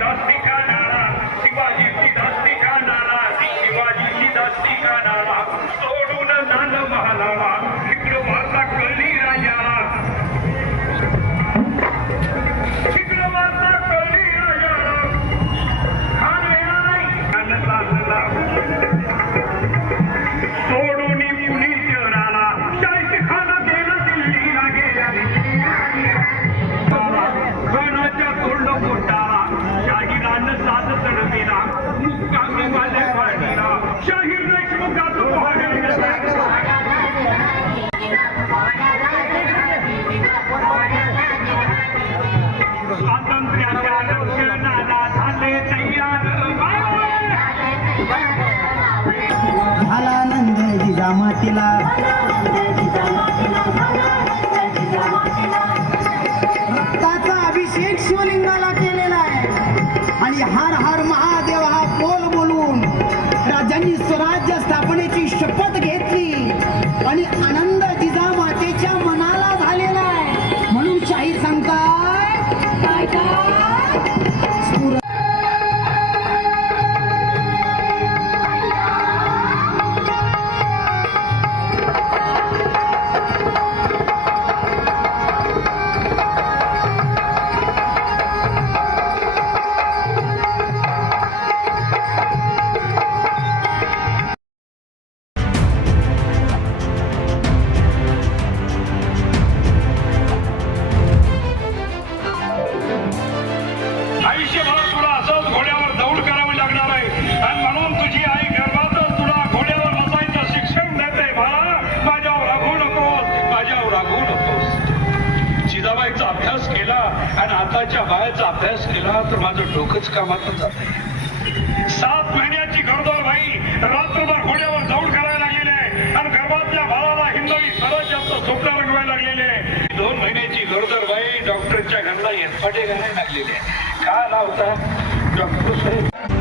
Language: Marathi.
दास्ती खाणारा शिवाजीची दास्ती खाणारा शिवाजीची दास्ती खाणारा सोडून जाण महालाला इकडं वार्ता कळली राजाला इकडं वार्ता कळली राजाला खान वेळा नाही खान चालला सोडून पुणे शहराला शाहिद खान गेला दिल्लीला गेला खानाच्या तोंड मोठाला शाहिरानं साध चढविला मुक्कामी वाले पाडीला शाहीर देशमुखात स्वातंत्र्याच्या रक्षणाला झाले तयार झाला नंद जिजामातीला रक्ताचा अभिषेक शिवलिंगाला केलेला आहे आणि हर हर महादेव हा बोल बोलून राजांनी स्वराज्य स्थापनेची शपथ घेतली आणि आनंद जिजामातेच्या मनाला झालेला आहे म्हणून शाहीर सांगतात काय आयुष्यभर तुला असंच घोड्यावर दौड करावी लागणार आहे आणि म्हणून तुझी आई गर्भातच तुला घोड्यावर बसायचं शिक्षण देते मला माझ्यावर रागू नकोस माझ्यावर रागू नकोस जिजाबाईचा अभ्यास केला आणि आताच्या बायाचा अभ्यास केला तर माझं डोकंच कामात जात 7 महिन्याची गरोदर बाई रात्रभर घोड्यावर दौड करायला लागलेली आहे आणि गर्भातल्या बाळाला हिंदवी सर्वात जास्त स्वप्न रंगवायला लागलेले आहे 2 महिन्याची गरोदर बाई डॉक्टरच्या घरला येतपाटे घालायला लागलेली आहे का लावता डॉक्टर साहेब